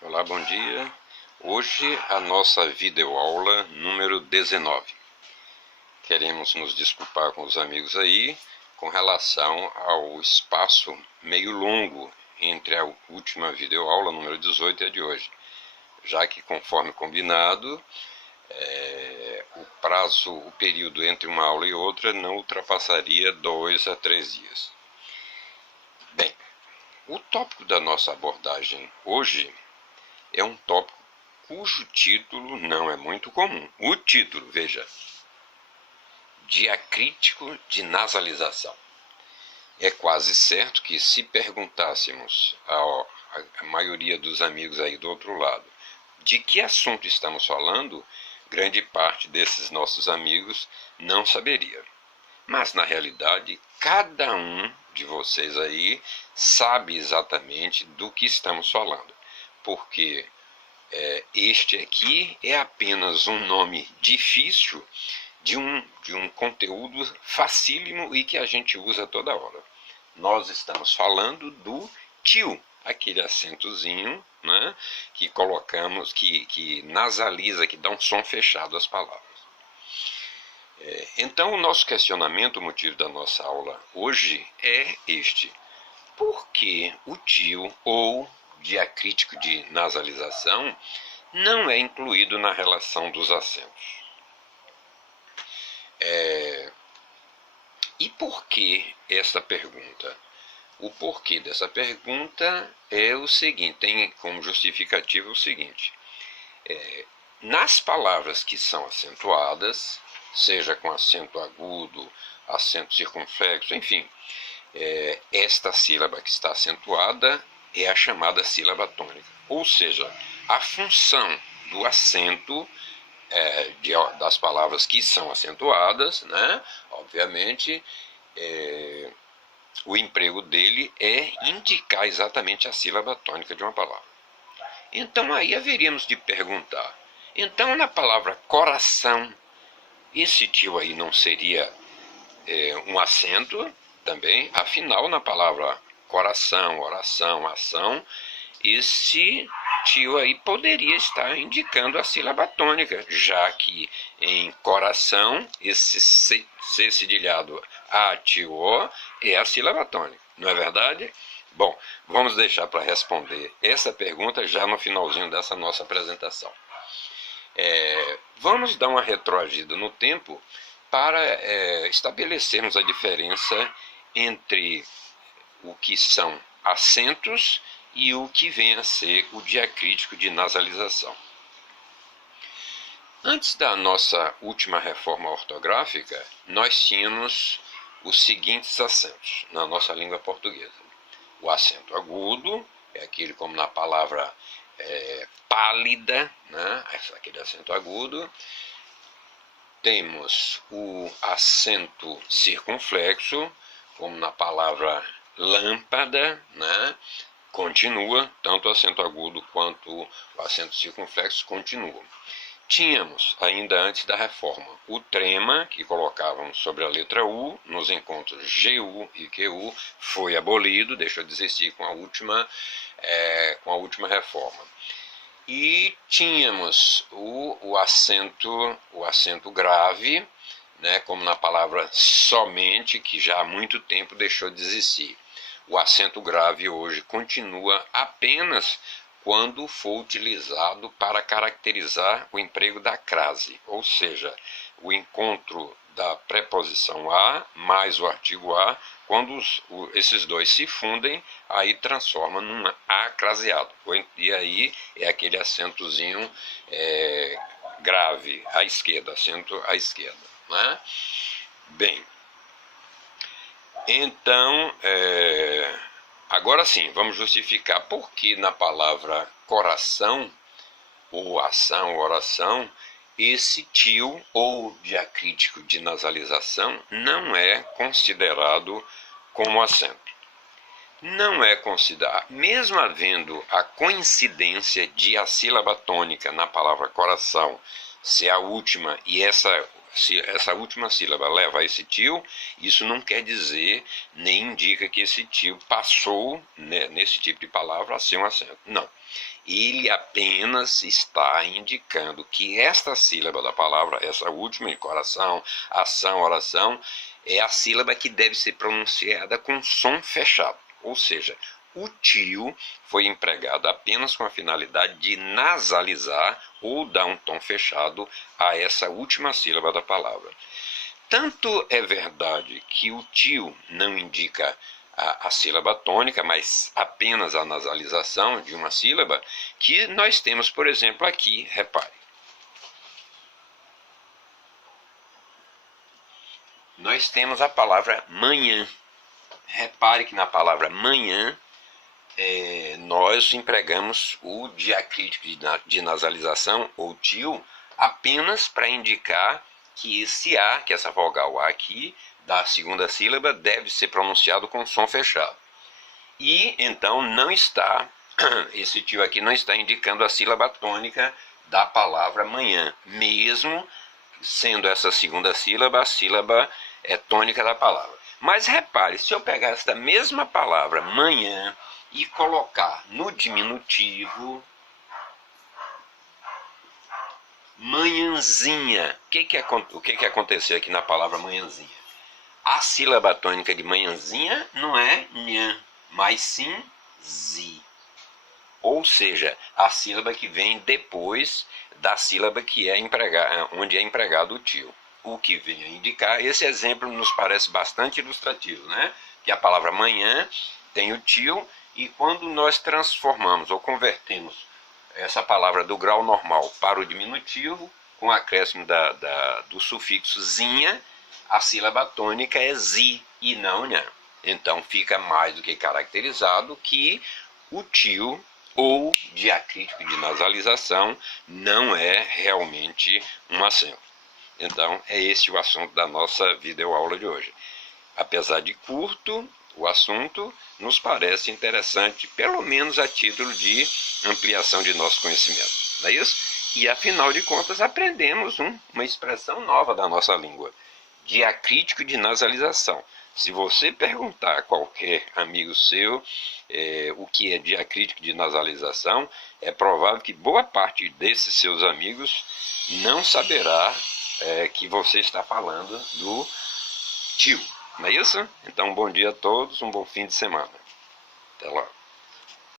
Olá, bom dia. Hoje a nossa videoaula número 19. Queremos nos desculpar com os amigos aí com relação ao espaço meio longo entre a última videoaula número 18 e a de hoje, já que, conforme combinado, o período entre uma aula e outra não ultrapassaria 2 a 3 dias. Bem, o tópico da nossa abordagem hoje é um tópico cujo título não é muito comum. O título, veja, diacrítico de nasalização. É quase certo que se perguntássemos à maioria dos amigos aí do outro lado de que assunto estamos falando, grande parte desses nossos amigos não saberia. Mas, na realidade, cada um de vocês aí sabe exatamente do que estamos falando. Porque este aqui é apenas um nome difícil de um conteúdo facílimo e que a gente usa toda hora. Nós estamos falando do tio, aquele acentozinho, né, que colocamos, que nasaliza, que dá um som fechado às palavras. Então, o nosso questionamento, o motivo da nossa aula hoje é este: por que o tio ou diacrítico de nasalização não é incluído na relação dos acentos? E por que essa pergunta? O porquê dessa pergunta é o seguinte, tem como justificativa o seguinte: nas palavras que são acentuadas, seja com acento agudo, acento circunflexo, enfim, esta sílaba que está acentuada é a chamada sílaba tônica. Ou seja, a função do acento das palavras que são acentuadas, né, obviamente, o emprego dele é indicar exatamente a sílaba tônica de uma palavra. Então aí haveríamos de perguntar, então na palavra coração, esse tio aí não seria um acento também? Afinal, na palavra coração, oração, ação, esse tio aí poderia estar indicando a sílaba tônica, já que em coração, esse C cedilhado A, tio, O, é a sílaba tônica, não é verdade? Bom, vamos deixar para responder essa pergunta já no finalzinho dessa nossa apresentação. Vamos dar uma retroagida no tempo para estabelecermos a diferença entre o que são acentos e o que vem a ser o diacrítico de nasalização. Antes da nossa última reforma ortográfica, nós tínhamos os seguintes acentos na nossa língua portuguesa. O acento agudo, é aquele como na palavra pálida, né? Aquele acento agudo. Temos o acento circunflexo, como na palavra lâmpada, né? Continua, tanto o acento agudo quanto o acento circunflexo continuam. Tínhamos, ainda antes da reforma, o trema, que colocávamos sobre a letra U, nos encontros GU e QU, foi abolido, deixou de existir com a última reforma. E tínhamos o acento grave, né, como na palavra somente, que já há muito tempo deixou de existir. O acento grave hoje continua apenas quando for utilizado para caracterizar o emprego da crase, ou seja, o encontro da preposição a mais o artigo a, quando esses dois se fundem, aí transforma num a craseado. E aí é aquele acentozinho grave à esquerda, acento à esquerda, né? Bem, então, agora sim, vamos justificar por que na palavra coração, ou ação, oração, esse tio ou diacrítico de nasalização não é considerado como acento. Não é considerado, mesmo havendo a coincidência de a sílaba tônica na palavra coração ser a última e essa última sílaba leva a esse tio, isso não quer dizer, nem indica que esse tio passou, né, nesse tipo de palavra a ser um acento. Não. ele apenas está indicando que esta sílaba da palavra, essa última, coração, ação, oração, é a sílaba que deve ser pronunciada com som fechado. Ou seja, o tio foi empregado apenas com a finalidade de nasalizar ou dar um tom fechado a essa última sílaba da palavra. Tanto é verdade que o tio não indica a sílaba tônica, mas apenas a nasalização de uma sílaba, que nós temos, por exemplo, aqui, repare. Nós temos a palavra manhã. Repare que na palavra manhã, nós empregamos o diacrítico de nasalização, ou tio, apenas para indicar que esse A, que essa vogal A aqui, da segunda sílaba, deve ser pronunciado com som fechado. E então não está, esse tio aqui não está indicando a sílaba tônica da palavra manhã, mesmo sendo essa segunda sílaba a sílaba tônica da palavra. Mas repare, se eu pegar esta mesma palavra manhã e colocar no diminutivo, manhãzinha, o que aconteceu aqui na palavra manhãzinha? A sílaba tônica de manhãzinha não é nhã, mas sim zi. Ou seja, a sílaba que vem depois da sílaba que onde é empregado o tio. O que vem a indicar, esse exemplo nos parece bastante ilustrativo, né? Que a palavra manhã tem o tio, e quando nós transformamos ou convertemos essa palavra do grau normal para o diminutivo, com o acréscimo do sufixo zinha, a sílaba tônica é zi e não nhã. Então fica mais do que caracterizado que o tio ou diacrítico de nasalização não é realmente um acento. Então é esse o assunto da nossa videoaula de hoje. Apesar de curto, o assunto nos parece interessante, pelo menos a título de ampliação de nosso conhecimento. Não é isso? E afinal de contas aprendemos uma expressão nova da nossa língua. Diacrítico de nasalização. Se você perguntar a qualquer amigo seu o que é diacrítico de nasalização, é provável que boa parte desses seus amigos não saberá que você está falando do tio. Não é isso? Então, bom dia a todos, um bom fim de semana. Até logo.